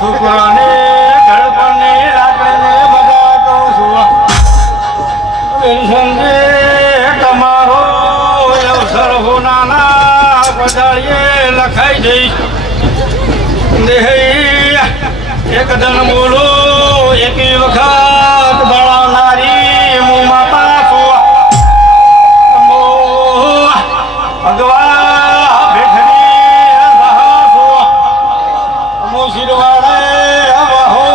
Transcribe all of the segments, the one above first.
છોકરાને એક ધન બોલો એક વખત બળાવનારી હું માતા છું ભગવા બેઠની રહો હું શિરવાડે વહો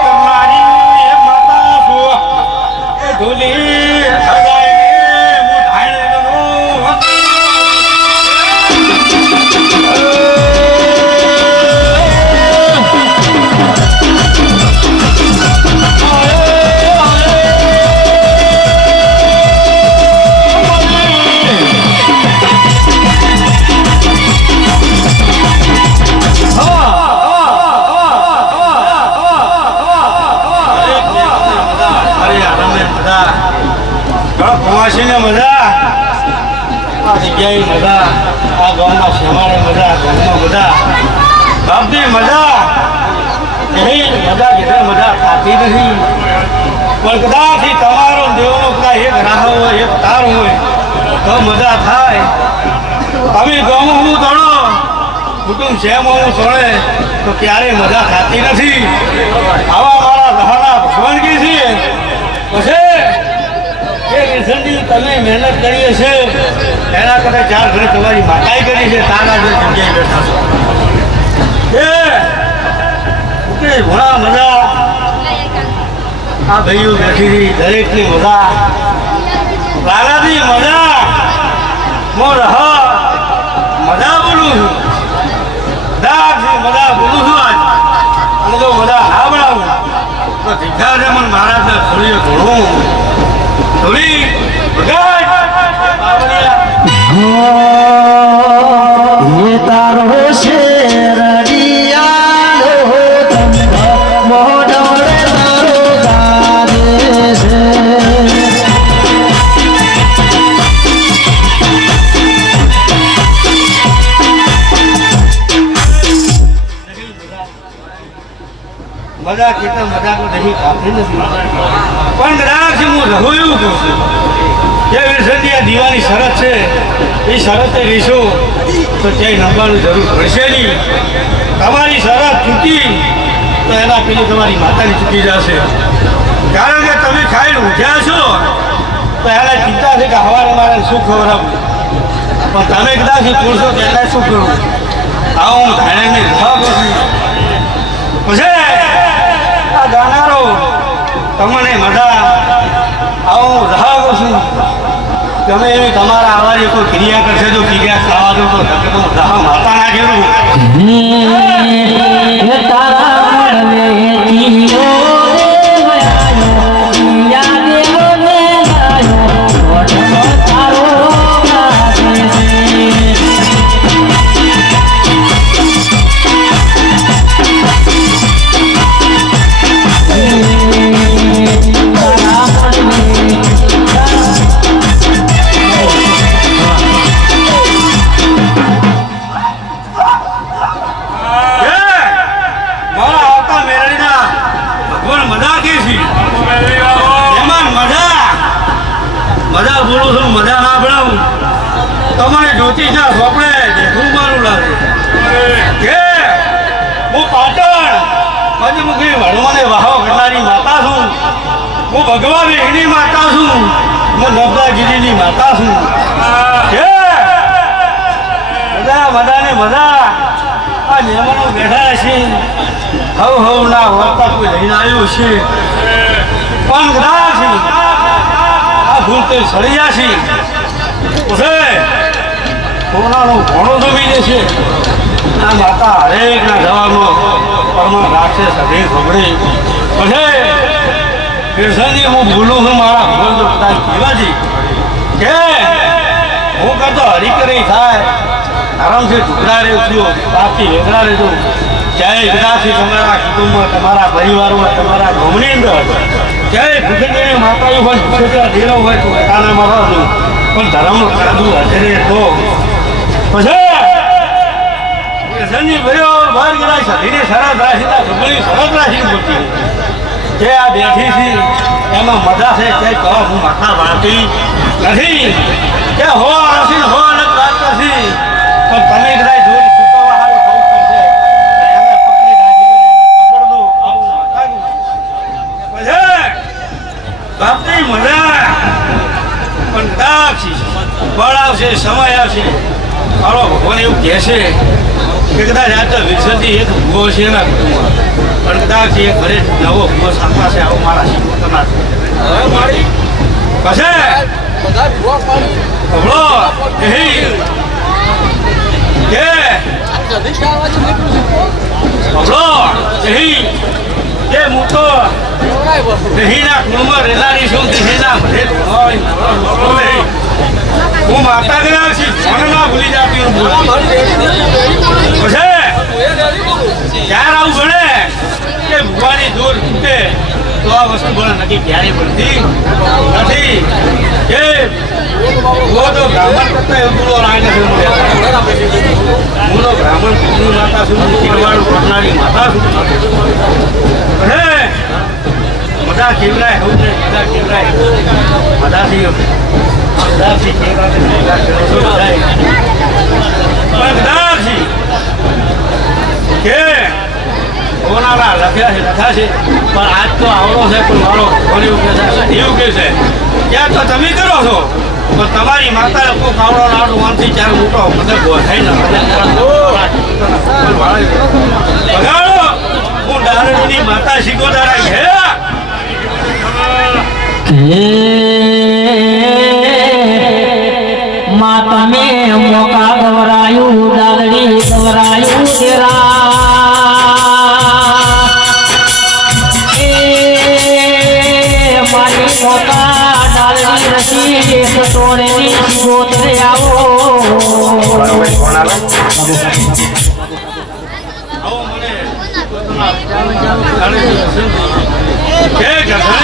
કરનારી માતા છું એ ધૂલી ને મજા આ જગ્યાએ મજા આ ગામમાં શેમાડે મજા ગામમાં મજા ગામની મજા એવી મજા કીધે મજા થતી નથી પણ કદાચ તમારો દેવનો કદાચ એક રાહ હોય એક તાર હોય તો મજા થાય તમે ગામમાં હું તણો કુટુંબ શેમાં હું તણે તો ક્યારેય મજા થતી નથી આવા મારા દહાના ભગવાનગી છે પછી તમે મહેનત કરી હશે એના કરતા 4 ઘડી તમારી માતાએ કરી છે તારા જે જગ્યાએ બેઠા છો એ ઘણા મજા આ ભાઈઓ બેઠી દરેકની મજા લાલાની મજા હું રહ મજા બોલું છું મજા બોલું છું આજ અને જો મજા ના બનાવું તો દીધા છે મને મહારાજને થોડી ઘણું થોડી ये तारो शेरडिया मोडोड़े तारो गाने से મજા કેતા મજા તો નહીં કાપી નથી પણ કદાચ હું રહું એવું કહું છું જે વિષયની આ દીવાની શરત છે એ શરતે રહીશું તો ક્યાંય નંબરની જરૂર પડશે નહીં તમારી શરત ચૂકી તો એના પેલી તમારી માતાની ચૂકી જશે કારણ કે તમે ખાઈને ઉઠ્યા છો તો એને ચિંતા છે કે સવારે મારે શું ખવડાવવું પણ તમે કદાચ પૂછશો કે એને શું કરવું આવું હું ધાણેની રખા કરું પછી આ ગાનારો તમને મજા આવું રહાવું છું તમે એવી તમારા આવારી કોઈ ક્રિયા કરશે જો ક્રિયા ખાવા દો તો રહા માતા ના કેવું મજા બોલું છું મજા ના બનાવું તમારે જ્યોતિષના સોપડે દેખું મારું લાગે કે હું પાટણ પંચમુખી વણવાને વાહો કરનારી માતા છું હું ભગવા વેહની માતા છું હું નબદાગીરીની માતા છું કે મજાને મજા આ મહેમાનો બેઠા છે હવ ના હોતા કોઈ લઈને આવ્યું છે પણ કદાચ ભૂલ તો સળિયા છે કોરોનાનો ઘણો જમી જશે આ માતા હરેકના જવામાં પરમા રાખશે સભી ખબડી પછી કૃષ્ણજી હું ભૂલું છું મારા ભગવાન તો કદાચ કહેવાથી કે હું કરતો હરિકરી થાય આરામથી ટુકડા રહ્યો છું બાકી વેગડા રહેજો ક્યાંય કદાચથી તમારા કુટુંબમાં તમારા પરિવારમાં તમારા ગામની અંદર ક્યાંય ભૂખેની માતાઓ હોય ભૂખેલા દેરો હોય તો એકાના મારવાનું પણ ધર્મ કાદું હશે તો પછી ભર્યો બહાર ગયા સધીની શરત રાખીને છોકરી શરત રાખીને બોલતી જે આ બેઠી છે એમાં મજા છે કે કહો હું માથા વાળતી નથી કે હો આવશે હો અલગ વાત નથી પણ તમે કદાચ જોઈ ચૂકવવા હાલો ભગવાન એવું કહે છે કે કદાચ આ તો વિરસનજી એક ભૂવો છે એના કુટુંબમાં પણ કદાચ એ ઘરે નવો ભૂવો સાંભળા છે આવો મારા શિકોતરના પછી હમણો એહી કે હમણો એહી કે હું તો દેહીના કુળમાં રહેનારી છું દેહીના ભરે હું માતા ગયા છે મને ના ભૂલી જાતી હું પછી ક્યારે આવું બને કે ભગવાનની દૂર તૂટે તો આ વસ્તુ બને નક્કી ક્યારેય બનતી નથી કે वो तो ब्राह्मण करता है उनको राय नहीं હું તો બ્રાહ્મણ કુળની માતા છું શિરવાડ કરનારી માતા છું હે મજા કેવરાય હું ને મજા કેવરાય મજાથી કેવરાય પણ કદાચથી કે કોનારા લખ્યા છે પણ આજ તો આવડો છે પણ મારો કોને એવું કે છે ત્યાં તો તમે કરો છો પણ તમારી માતા લોકો કાવડો નાડું વાંચી ચાર મોટો મતલબ થાય બગાડો હું દારૂની માતા શીખોદારા છે માં તમે મોકા ગવરાયું દાદડી ગવરાયું તેરા મારી મોકા દાદડી રસી સતોરેની ગોતરે આવો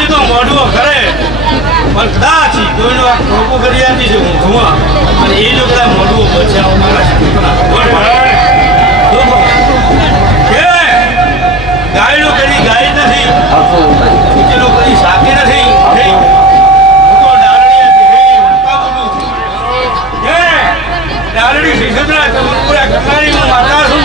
તો મોઢું કરે પણ કદાચ કોઈનો આ ખોપો કરી આપી છે હું ઘુમા અને એ જો કદાચ મોઢું છે ગાયનો કરી ગાય નથી ઉચેલો કરી સાકી નથી દારડી શિક્ષકના પૂરા કરનારી હું માતા છું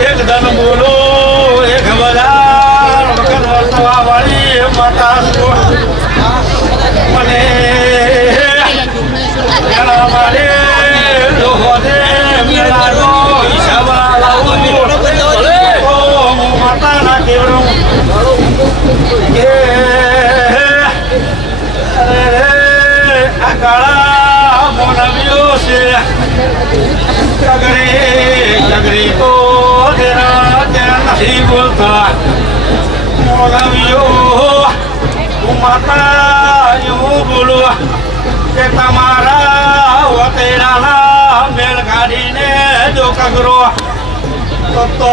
એક ધન બોલો એક બધા વખત વર્તવા વાળી માતા મને મારે માતા ના કેવડું આ કાળા મોનવ્યો છે ચગરી તો ત્યાં નથી બોલતા મોનવ્યો હું માતા એવું બોલું કે તમારા વતેરાના મેળ કાઢીને જો કગરો તો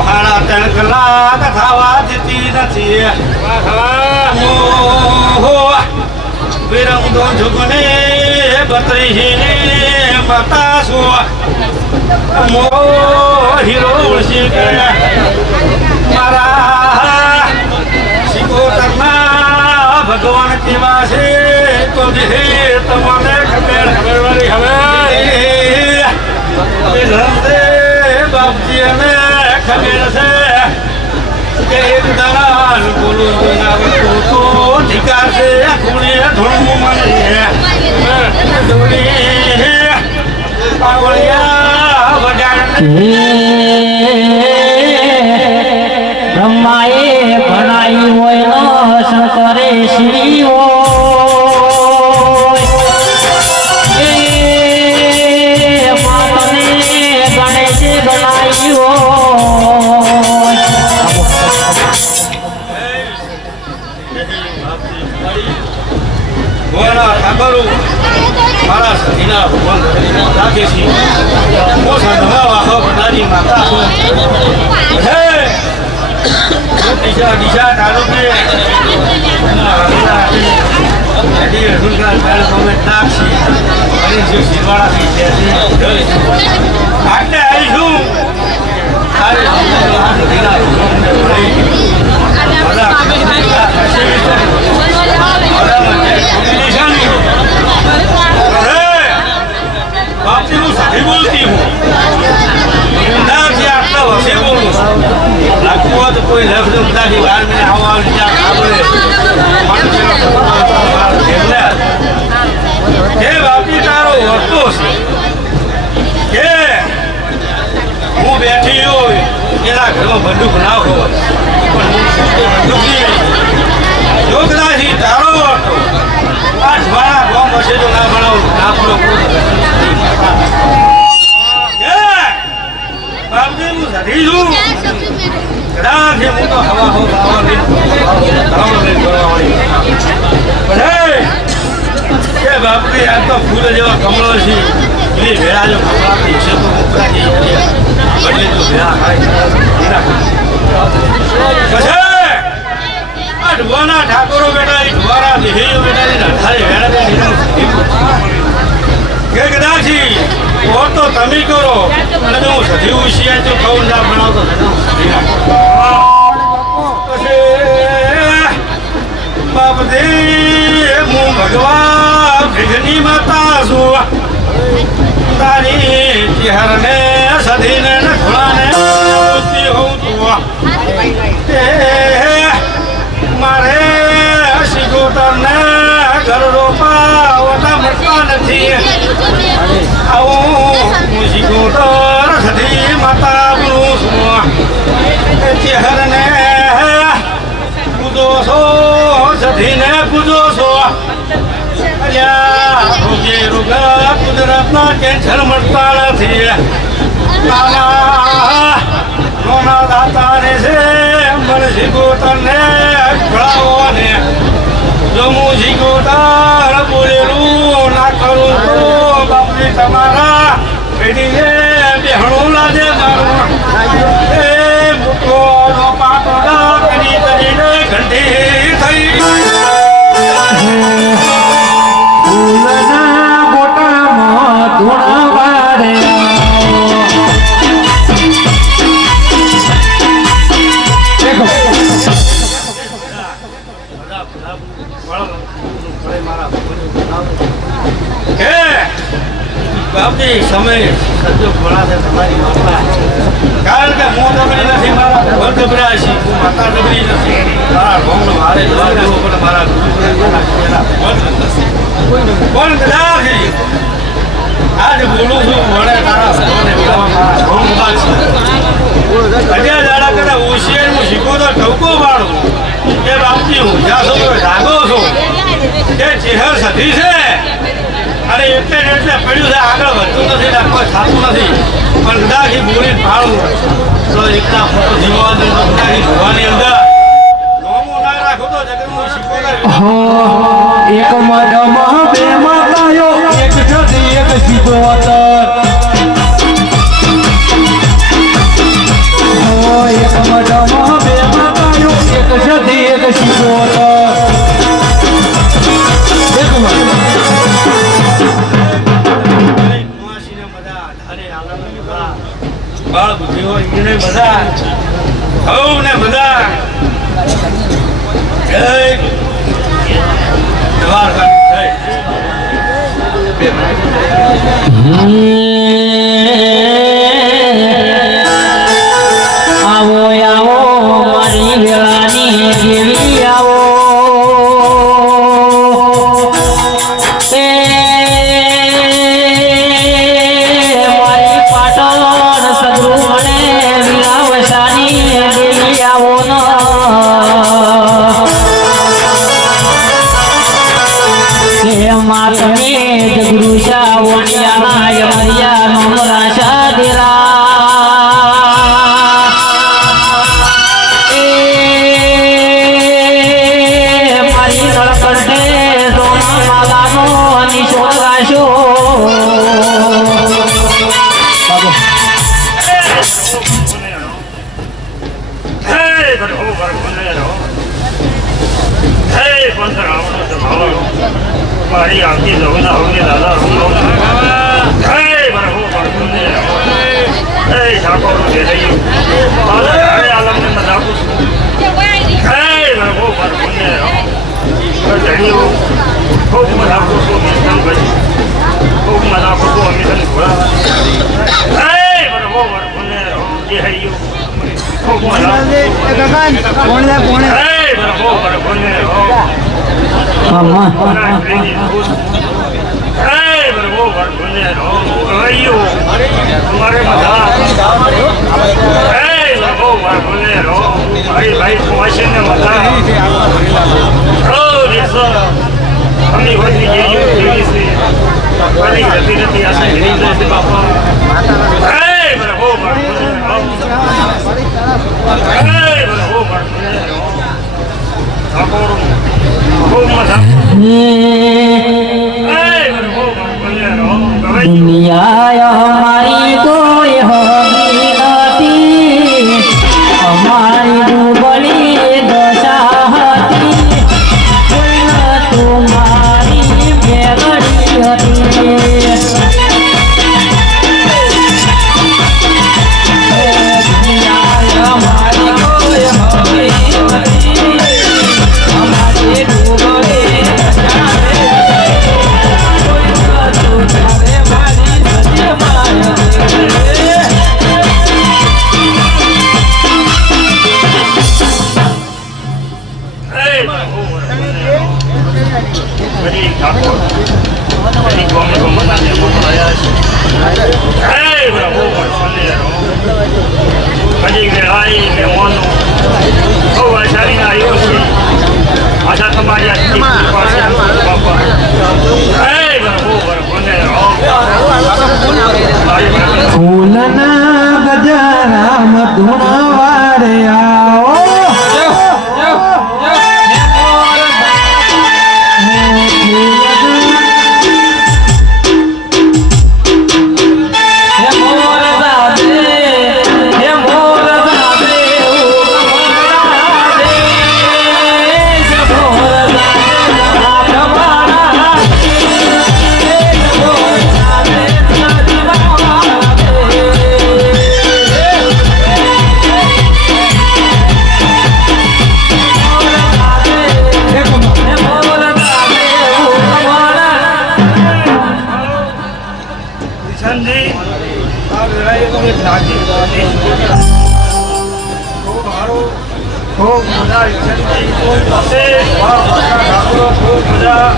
હાડા 3 કલાક થવા જતી નથી વિરંગો ઝુગને બત્રીને માતા છું મો હીરો મારા શિકોતરના ભગવાન કેવા છે તો તમને ખબર હવે બાપજી અને ખબર છે કે એક દલાલ બોલું તો ઠીકા છે ખૂણે ધૂળું મને ધૂળી પાવળિયા બ્રહ્માએ ભણાઈ હોય શંકરે શ્રી હોય એ માતને ભગવાનના ઠાકરો મારા સતીના ભગવાન રાખે છે હું સંધવા વાહો બધાની માતા છું હે હું દિશા તાલુકે આટલે આવીશું બાપજીનું સારી બોલતી હું આટલા વર્ષે બોલું લાગતું હોય તો કોઈ લફ્ઝ બધાથી બહાર મને આવવા હે બાપજી તારો વર્તો છે કે હું બેઠી હોય એના ઘરમાં બંદૂક ના હોય પણ હું શું તો બંદૂક નહીં જો કદાચ તારો વર્તો આ જવાના ગામ હશે તો ના ભણાવું ના પૂરો બાપજી હું સધી છું કદાચ હું તો હવા હો બાવા લઈને કે બાપજી આ તો ફૂલ જેવા કમળો છે એ ભેળા જો કમળાથી છે તો ઉપરા જઈ એટલે તો ભેળા ખાય પછી આ ઢુવાના ઠાકોરો બેટા એ ઢુવારા દેહીઓ બેટા એ અઠારે ભેળા કે કદાચ ઓર તો તમે કરો અને હું સધી હોશિયાર તો કહું ના ભણાવતો બાપજી હું ભગવાન વિઘ્ની માતા છું તારી ચહેરને સધીને ઘોડાને હોઉં તું મારે શિકોતરને ઘર રોપા ઓટા મળતા નથી આવું હું શિકોતર સધી માતા બોલું છું ચહેરને પૂજો છો સધીને પૂજો છો રોગે રોગા કુદરતના કેન્સર મળતા નથી નાના દાતાને છે મને શીખોતરને ભણાવો ને જો હું શીખોતર બોલેલું ના કરું તો બાપજી તમારા પેઢીને બેહણું લાજે મારું એ મૂકો પાટો કરી કરીને ઘંટી થઈ બાપજી સમય સંજોગ ભણાશે તમારી માતા કારણ કે હું દબરી નથી મારા ઘર દબરા છે હું માતા દબરી નથી મારા ભોંગનો મારે જવા દેવો પણ મારા પણ કદાચ આજે બોલું છું મળે તારા ભગવાને મારા ભોંગમાં છે અઢિયા દાડા કરતા હોશિયાર હું શીખો તો ઠવકો પાડું એ બાપજી હું જ્યાં સુધી જાગો છું કે ચહેર સધી છે અને એટલે પડ્યું છે આગળ વધતું નથી ને કોઈ થતું નથી પણ કદાચ બોલી ફાળું તો એકના ફોટો જીવવા દે ભગવાની અંદર નોમો ના રાખો તો જગતનું શીખોતર એક મઢમાં બે માતાયો એક જતી એક શીખોતર એક મઢમાં બે માતાયો એક જતી એક શીખોતર એક બાળ બુદ્ધિ હોય એને બધા હવ ને બધા આવો આવો મારી વેળાની દેવી આવો માતમે જગુરુ શાવણિયાના યમરિયા નોમરા શાદિરા મારી નળકંઠે સોના બરહો બરખુને રહો હે પંદર આવનો તો ભાવ મારી આવતી જવના હોને દાદા રૂમ હે બરહો બરખુને રહો હે ઠાકોર જે રહ્યું હરે આલમને મજાકું હે બરહો બરખુને રહો જડીઓ ખૂબ મજાકું છું મિશન ભાઈ ખૂબ મજાકું છું મિશન ઘોડા હે બરહો બરખુને રહો જે રહ્યું ખૂબ મજાકું હે બરહો બરખુને રહો મામા तुम्हारे मजा भाई भाई कुमाशी ने मजा हमने होती देवी से बड़ी गति गति ऐसे गिरी जैसे बापा खूब मजा दुनिया हमारी कोई होगी नहीं हमारी दुबली दशा હતી तुम्हारी बेगड़ी હતી दुनिया हमारी कोई होगी नहीं हमारी दुबली दशा ફૂલના ગજરામ ધૂણા વારે આવો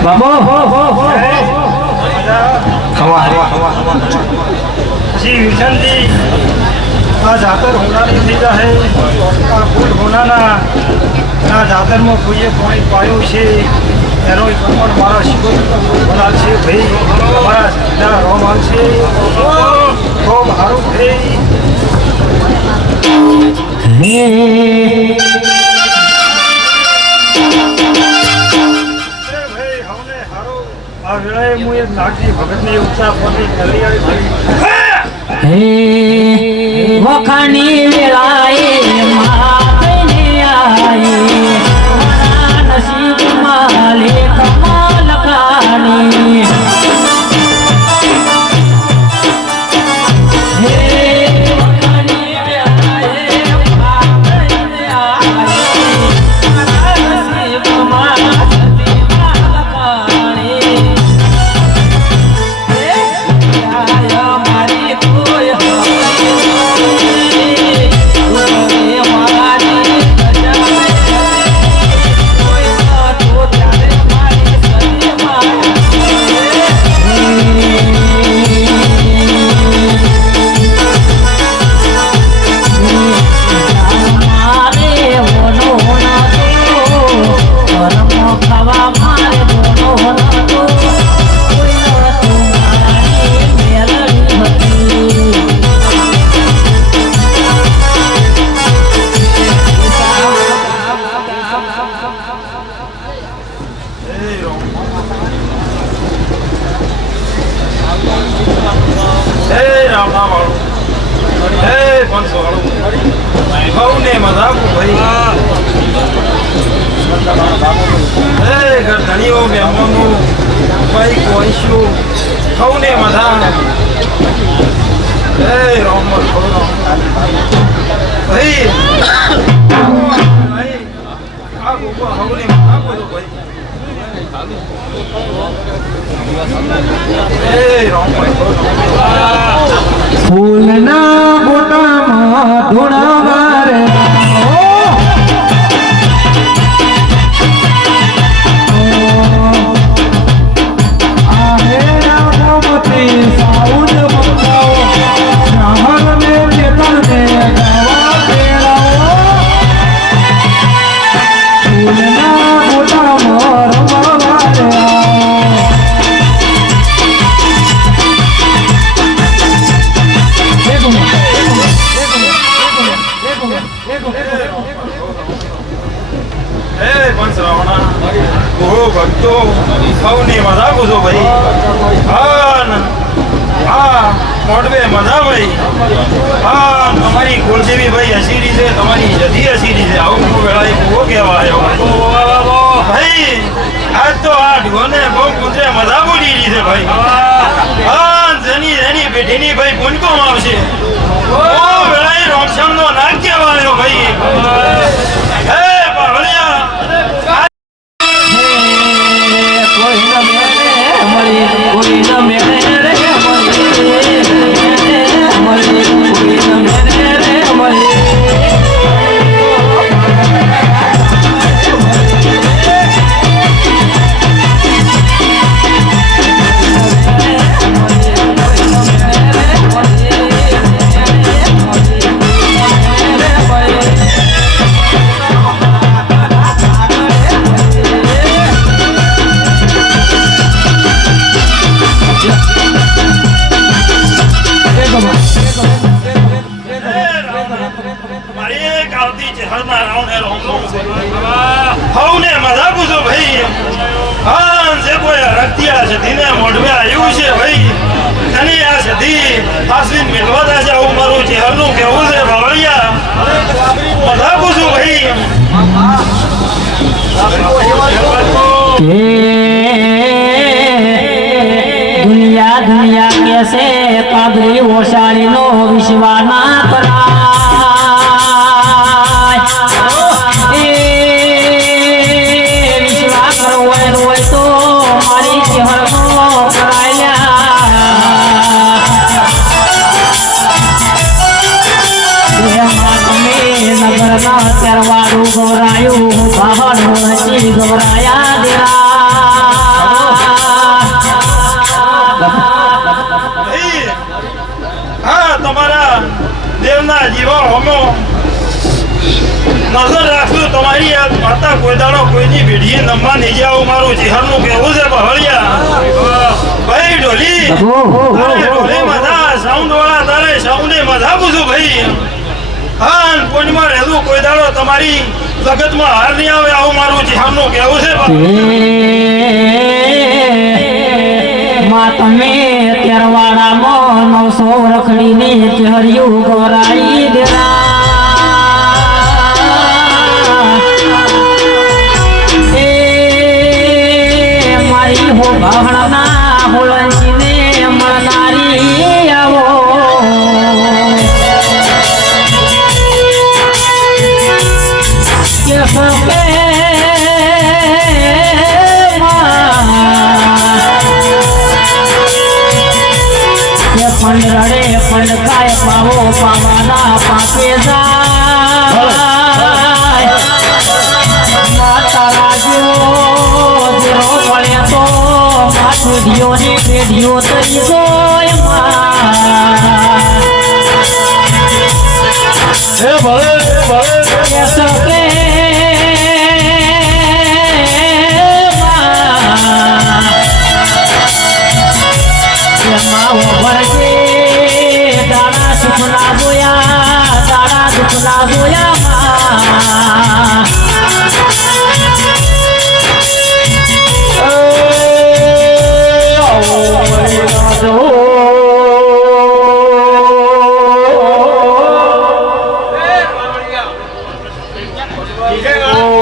બાબો હો હો હો हवा हवा हवा हवा जी विजन जी आ जाकर होना नहीं है आ फूल होना ना जाकर में कोई पानी पायो છે એનો પણ મારા શિકો બોલા છે ભાઈ મારા સીધા રોમાન છે ખૂબ સારું ભાઈ આ વેળાએ હું એક નાગજી ભગતની ઉત્સાહ પરની કલિયાળી હે વખાણી વેળાએ માતને આઈ મારા નસીબમાં લેખ લખાણી હે વખાણી વેળાએ માતને આઈ મારા નસીબમાં રામા વાળું હે 500 વાળું ભાઈ મજાક ભાઈ ધણીઓ મહેમાનો ભાઈ કોઈશું સૌને મજા રામ ભાઈ આ ગોપા સૌને મજા બોલો ભાઈ રામ ફૂલના મોટામાં ધૂણવા રે ભક્તો સૌની મજા પૂછો ભાઈ હા મોડવે મજા ભાઈ હા તમારી કુળદેવી ભાઈ હસીરી છે તમારી જતી હસીરી છે આવું વેળાએ બહુ કહેવા આવ્યો ભાઈ આજ તો આ ઢોને બહુ કુતરે મજા બોલી છે ભાઈ હા જેની જેની બેટીની ભાઈ પુનકોમ આવશે ઓ વેળાએ રોમશામ નો નાક કહેવા આવ્યો ભાઈ હે પાવળિયા કોઈ ન મેળે રે અમારી કોઈ ન મેળે રે અમારી दुनिया दुनिया कैसे कादरी ओशाली नो विश्वाना विश्वा करो रोय तो मारी चेहर नगर ना चरवाड़ू गौरायू बाहर होची गौराया देरा તમારા દેવના જીવો હોમો નજર રાખજો તમારી આ માતા કોઈ દાડો કોઈની ભીડીએ નમવા નહીં જાવ મારું જીહરનું કેવું છે બહળિયા ભાઈ ઢોલી ઢોલી મજા સાઉન્ડ વાળા તારે સાઉન્ડે મજા પૂછું ભાઈ હા કોઈમાં રહેલું કોઈ દાડો તમારી જગતમાં હાર નહીં આવે આવું મારું જીહરનું કેવું છે તમે તેરવાડામાં 900 રખડીને ચહર્યું ગોરાઈ દેરા મારી હો ભાવના હોળંચીને મળનારી આવો કે સકે पंड रड़े पंड काय पावो पावाना पापे जाय माता राजो देरो पड़े तो माथु दियो ने पेडियो तई जोय ए भले कैसे के माँ भरके दाना सुखना गोया ठीक है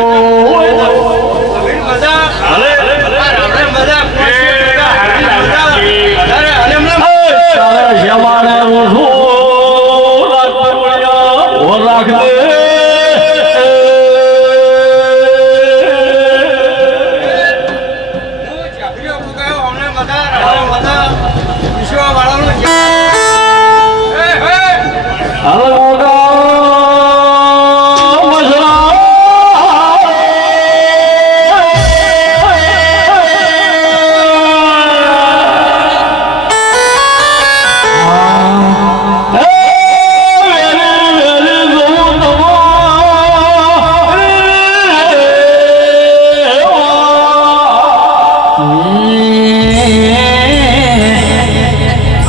ચાકરીઓ ફૂંકાયો, અમને બધા વિશ્વવાળાનું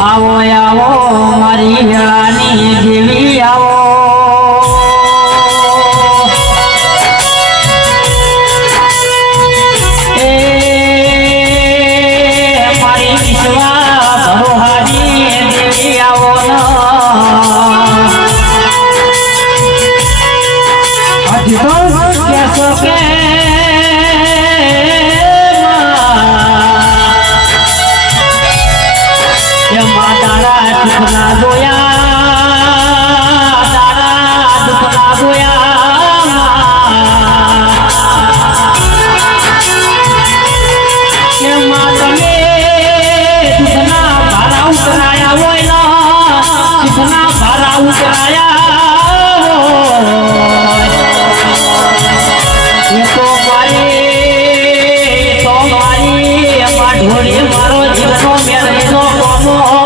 આવો આવો મારી હેળાની દેવી આવો એ મારી વિશ્વા ભરોહાની દેવી આવો હજી તો કહેશો કે દુખના જોયા તારા દુખના જોયા કે માં તમે દુખના ભારા ઉતરાયા હોય દુખના ભારા ઉતરાયા એ તો મારી એમાં ઢોળી મારો જીવનો મેળવીનો કોમો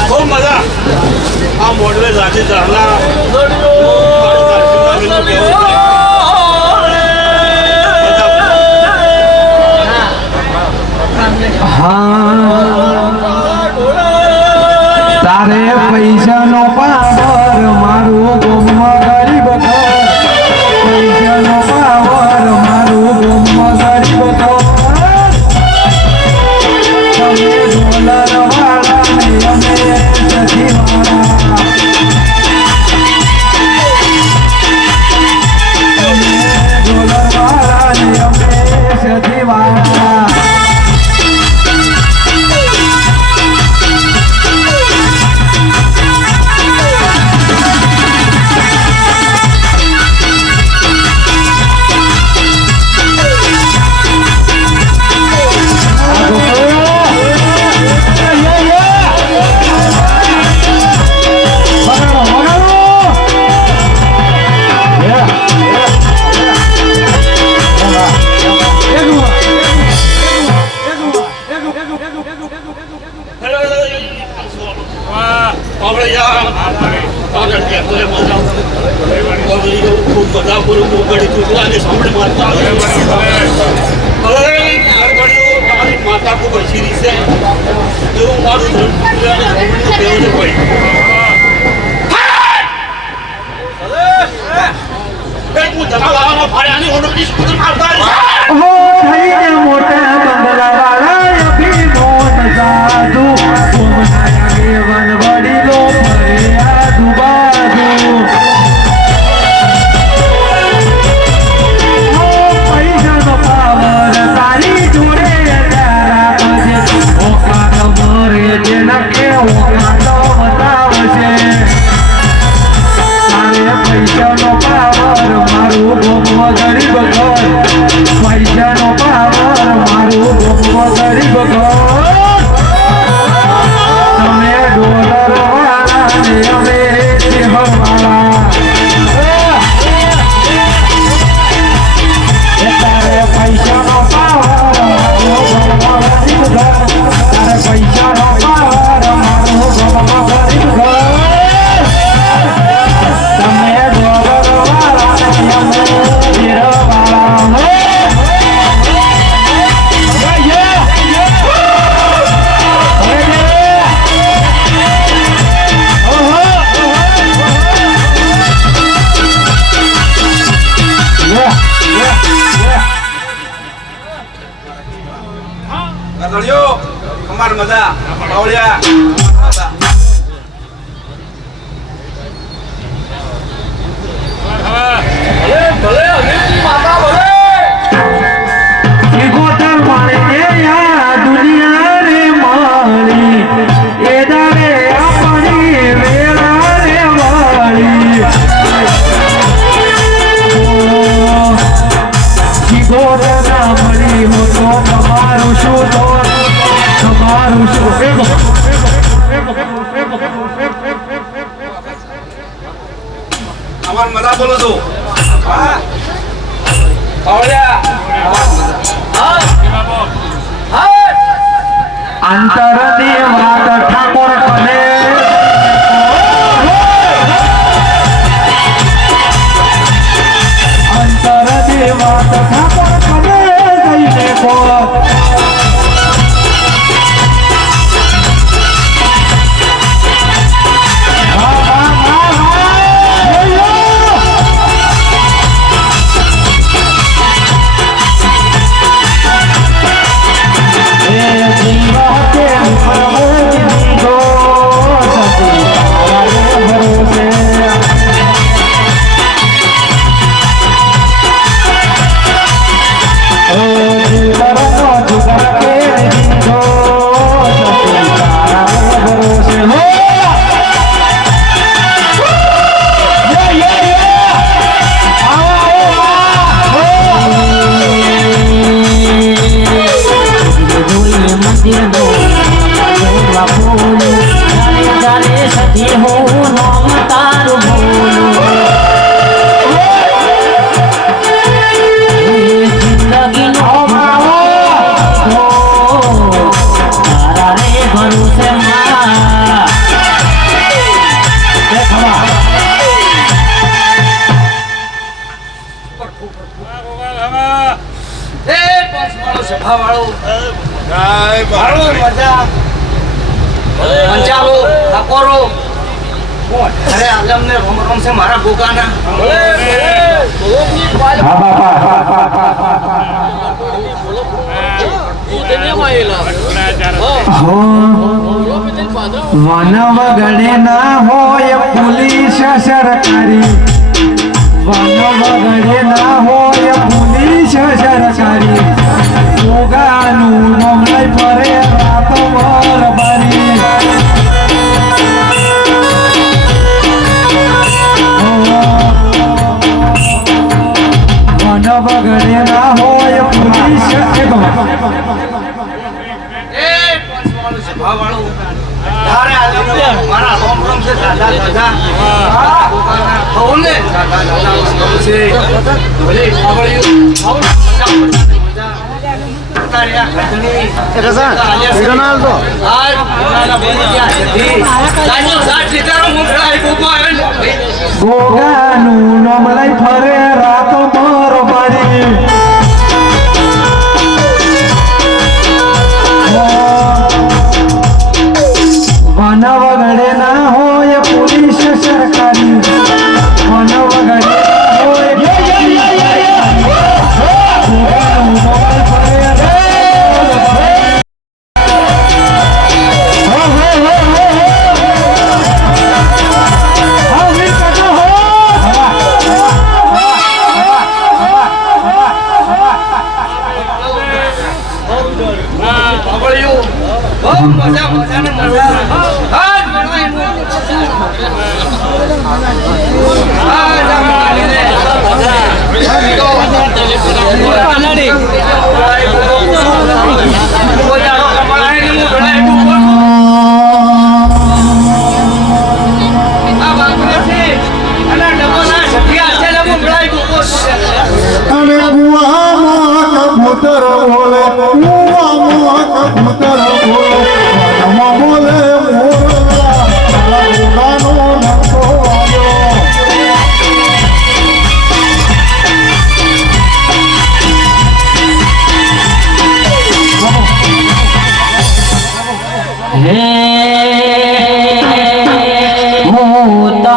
ખૂબ મજા આ મોડવે સાથે ચાલના તારે પૈસાનો પાવર મારું ગોમમાં ગરીબ ઘર પૈસાનો પાવર મારું ગોમમાં ગરીબ ઘર તમે ડોલર વાળા ને અમે સખી વાળા તમે ડોલર વાળા ને અમે સખી વાળા માતા ખૂબ અછી રીસે એવું મારું મોટા બંગલા વાળા અભિમોન સાધુ વન વડીલો ફરે આજુબાજુ પૈસાનો પાવર તારી જોડે જેના કે ઓકાતો બતાવશે તારે પૈસાનો પાવર મારું ગોમમાં ગરીબ ઘર પૈસાનો પાવર મારું ગોમમાં ગરીબ ઘર તમે ડોલર વાળા ને અમે શહેર વાળા તારે પૈસાનો પાવર મારું ગોમમાં ગરીબ ઘર તારે પૈસાનો પાવર મારું ગોમમાં ગરીબ ઘર તમે ડોલર વાળા ને અમે શહેર વાળા તમાર મજા બાવળિયા ગોતર મારે આ દુનિયા રે માળી એ દારે આપણી વેળા રે વાળી ગોતર ના મળી હો તો તમારું શું તો તમારું શું અમાર મજા બોલો તો હા બાવળિયા અંતરની વાત ઠાકોર કને અંતરની વાત ઠાકોર કને જઈને કોત મારા ગોગાના વનવ ગણે ના હોય પોલીસ સરકારી વનવ ગણે ના હોય પોલીસ સરકારી ગોગાનું નામ લઈ ફરે રાત બરબારી વગડે ના હોય પોલીસ મારા રોમ રોમ છે દાદા દાદા ભલે ગોગાનું નામ લઈ ફરે રાત બરબારી વન વગડે ના હોય પોલીસ સરકારી વન વગડે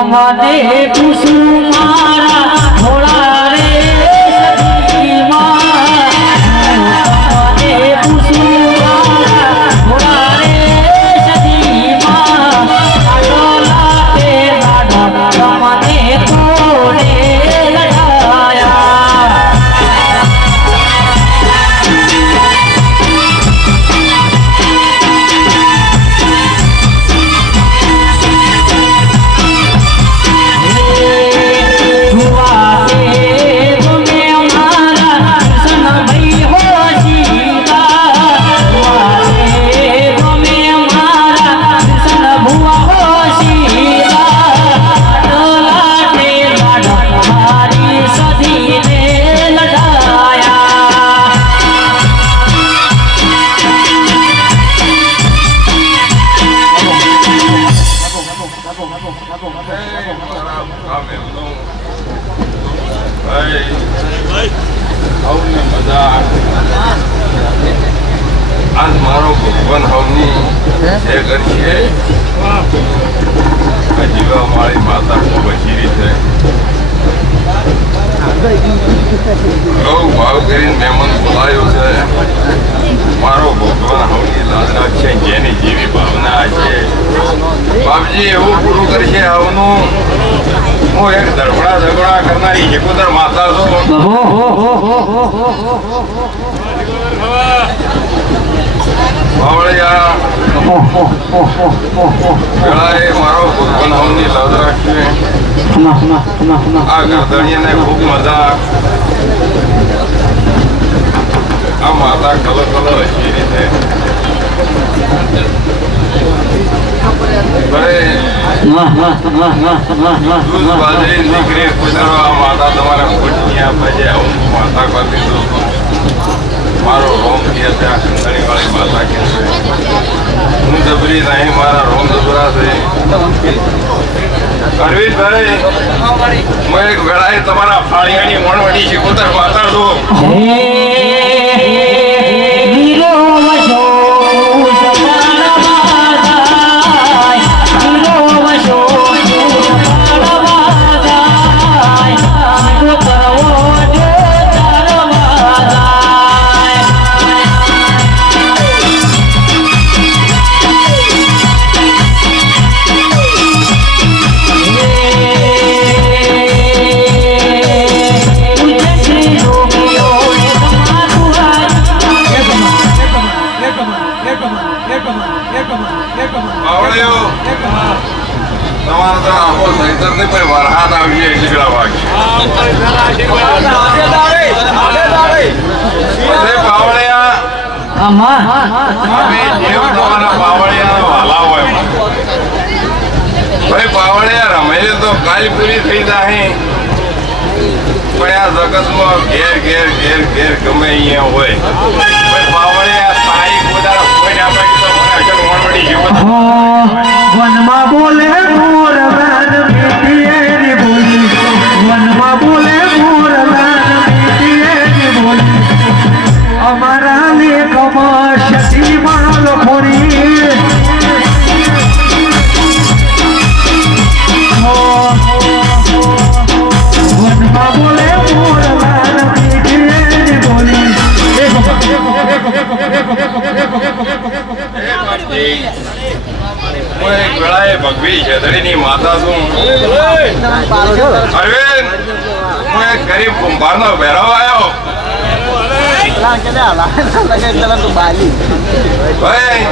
મને પૂછું મારા થોડા રે સદીમાં મને પૂછું મારા થોડા કામ એમનું ભાઈ હવની મજા આજ મારો ભગવાન હવની જે કરીએ જીવા મારી માતા ખૂબ બચી છે બહુ ભાવ કરીને મહેમાન બોલાયો છે મારો ભગવાન હવની લાદરા છે જેની જેવી ભાવના છે બાપજી એવું પૂરું કરશે હવનું હું એક ધડપડા ઝઘડા કરનારી શેકોતર માતા છું બાવળિયા પેલાએ મારો ભગવાન હવની લાદરા છે આ ગરદણીને ખૂબ મજા આ માતા કલર કલર હસી રીતે દૂધ બાજરી નીકળી કુતરો આ માતા તમારા ખોટની આપે છે હું માતા કરી દીધું મારો રોમ કે છે આ ખંડણી વાળી માતા કે છે હું જબરી નહીં મારા રોમ જબરા છે અરવિંદભાઈ હું એક વેળાએ તમારા ફાળિયાની વણવટી શીખોતર માતા છું તમારા તો આખો સહિતર ને પણ વરહાદ આવશે એટલી વાગે પાવળિયા અમે જેવ તમારા પાવળિયા વાલા હોય ભાઈ પાવળિયા રમે તો કાલ પૂરી થઈ જાય પણ આ જગતમાં ઘેર ઘેર ઘેર ઘેર ગમે અહીંયા હોય ભાઈ પાવળિયા સારી પોતાના કોઈ આપણે તો મને અગર વણવડી જીવન વનમાં બોલે મોર વેન મીઠી એની બોલી વનમાં બોલે મોર વેન મીઠી એની બોલી અમારા લેખમાં શશી માલ ખોરી વનમાં બોલે મોર વેન મીઠી એની બોલી એક વેળાએ ભગવી છેતરીની માતા છું અરવિંદ હું એક ગરીબ કુંભારનો ભેરવ આવ્યો ભાઈ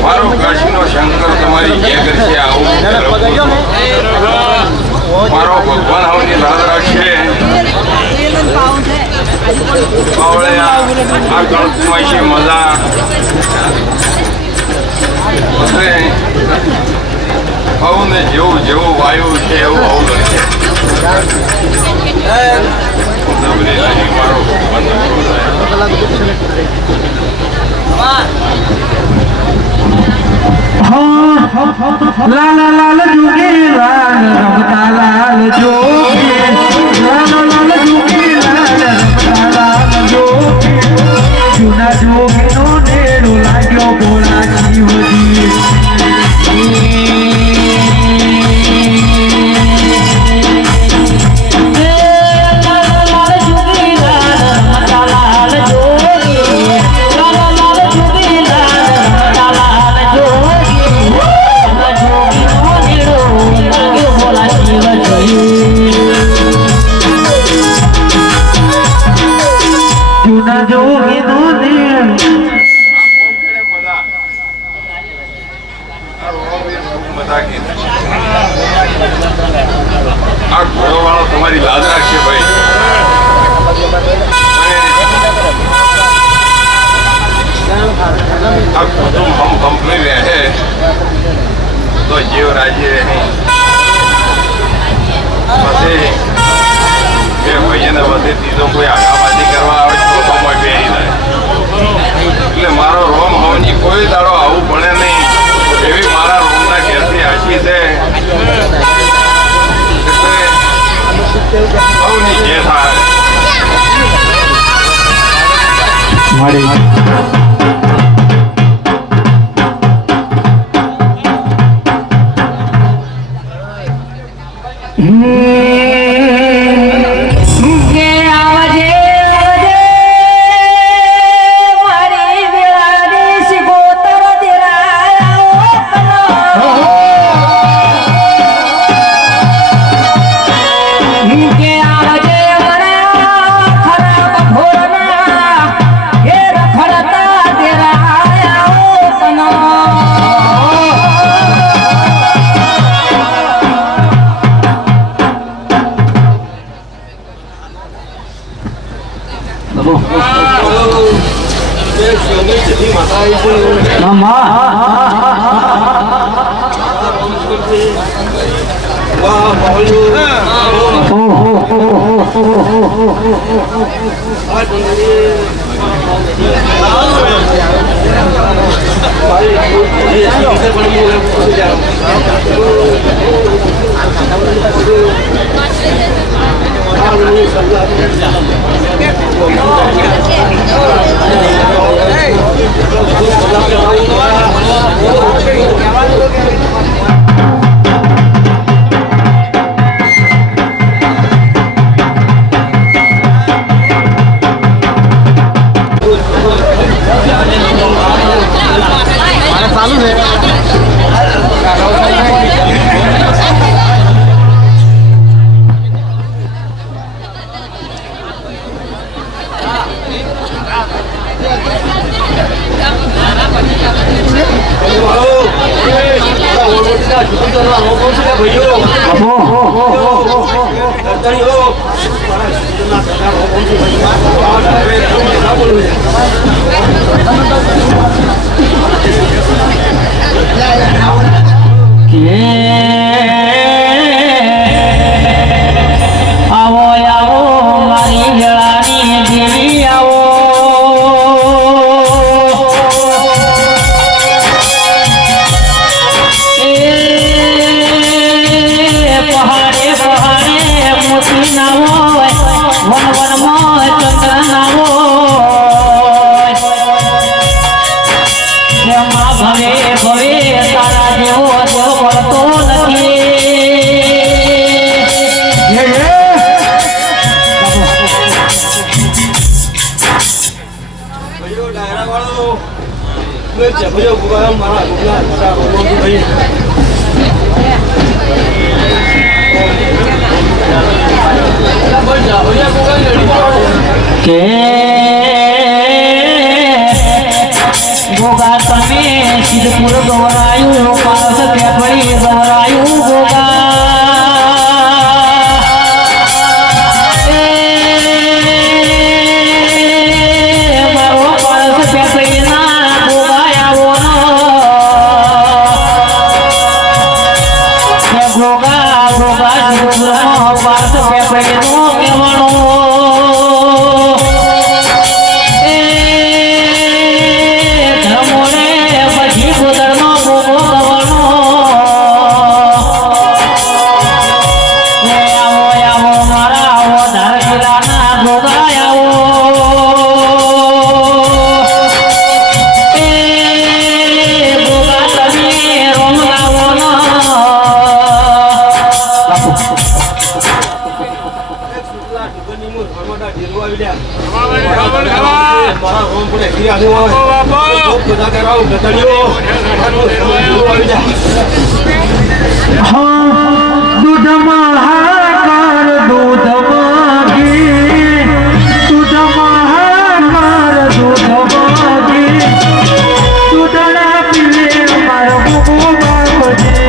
મારો કાશીનો શંકર તમારી જે કરશે આવું મારો ભગવાન આવની લાદ રાખશે બાવળિયા આ ગણતમાં છે મજા આવું ને જેવું જેવું વાયુ છે એવું આવું છે મારો લાલ લાલ જોગી લાલ રમતા લાલ જોગી લાલ લાલ જોગી લાલ રમતા લાલ જોગી જૂના જોગીનો નેડો લાગ્યો બોલા જીવજી જૂના જોગીનો નેડો આ ઘોડો વાળો તમારી લાજ રાખશે ભાઈ આ કુટુંબ હમ કંપની રહે તો જીવ રાજી રહે પછી બે ભાઈને વધે ત્રીજો કોઈ આગાબાજી કરવા આવે તો સમય પહેરી જાય એટલે મારો રોમ હવની કોઈ દાડો આવું ભણે નહીં એવી મારા રોમના ઘેરથી મારી હાશી છે એટલે સૌની જે થાય કે આવજે મારી વેળાની શિકોતર કે આવજે મારા ખરાબ ભોરના હે રખડતા દેરાયા આવો આવો મારી વેળાની દેવી આવો પહાડે પહાડે મોતી ના હોય વન વનમાં ચંદ્ર ના હોય જેમાં ભવે ભવે તારા જેવો દેવ પડતો નથી કે ગોગા તમે સિદ્ધપુર ગવરાયું પાસ પેપડી ગવરાયું ગોગા મારો પાસ પેપડી ના ગોગા આવો ગોગા ગોગા સિદ્ધપુર પાસ પેપડી નો કહેવાનો દૂધમાં હાકર દૂધમાં ઘી દૂધમાં હાકર દૂધમાં ઘી દૂધના પીવે મારો બાપજી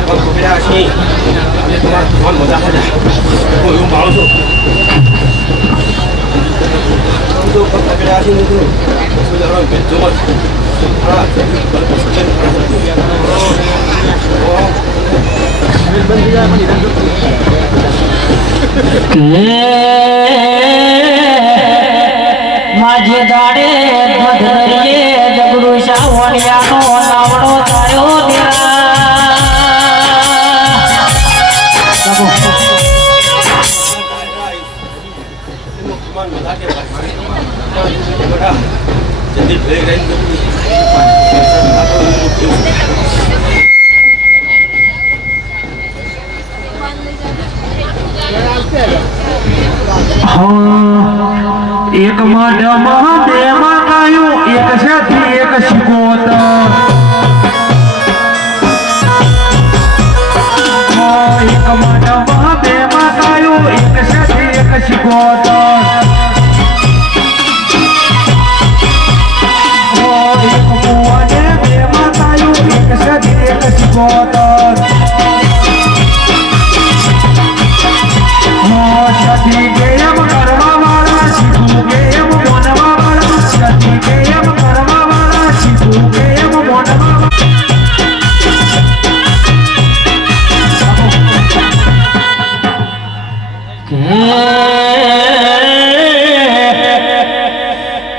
તમારા પગ પકડ્યા છે અને તમારા ભગવાન મજા પડ્યા હું એવું માનું છું તો પગ પકડ્યા છે હું તો ભેજો મત હા माझे दाडे मधुरिये जगडू शावणियानो नावडो तायो देरा જલ્દી ભેગ રહીને એક માઢમાં બે માં ગાયું એક સાથી એક શિકોતર એક માઢમાં બે માં ગાયું એક સાથી એક શિકોતર એક કુવાને બે માં ગાયું એક સાથી એક શિકોતર સાથી કેમ કરવા વાળા શીખું કેમ મોનવા વાળા સાથી કેમ કરવા વાળા શીખું કેમ મોનવા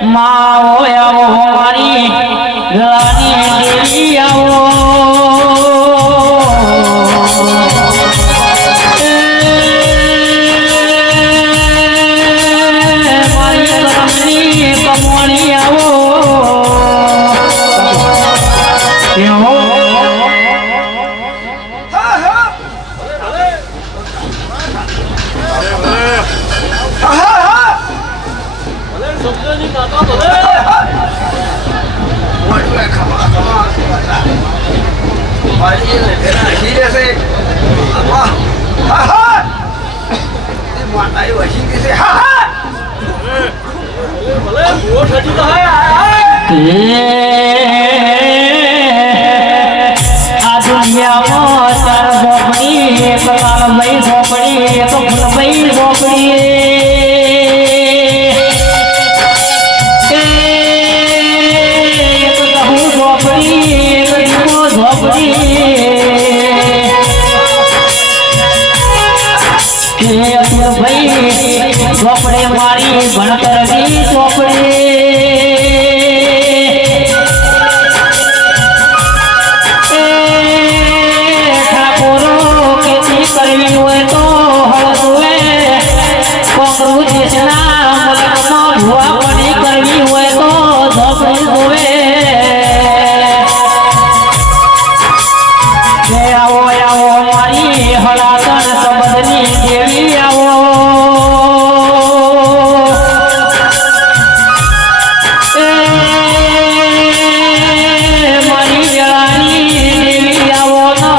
माओ आओ हमारी रानी देवी आओ मारी रानी कमोनी आओ आ दुनिया में चार झोपड़ी एक लाल भाई झोपड़ी एक फूल भाई झोपड़ी एक गहू झोपड़ी एक नींबू झोपड़ी भाई झोपड़े मारी भणतर की झोपड़ी करनी हुए तो हुए कोकरू देशना मुल्क में हुआ पड़ी करनी हुए तो झोपड़ी हुए आओ आओ मारी हलातन सबदनी देवी आओ मारी जलानी देवी आओ ना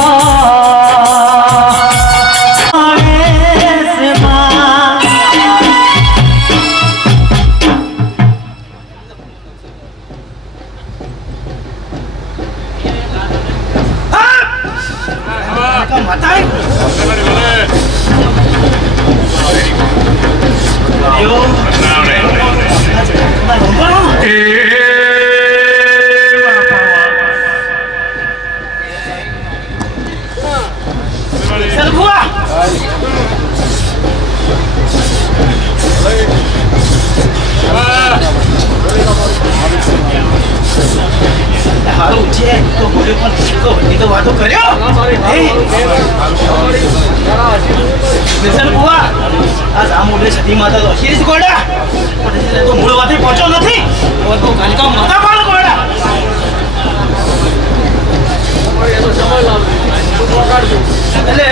હારું છે તો મને પણ શીખો બધી તો વાતો કર્યો મિશન બુઆ આ સામુડે સતી માતા તો શીશ ગોડા પણ એટલે તો મૂળ વાતે પહોંચ્યો નથી તો કાલિકા માતા પણ ગોડા એટલે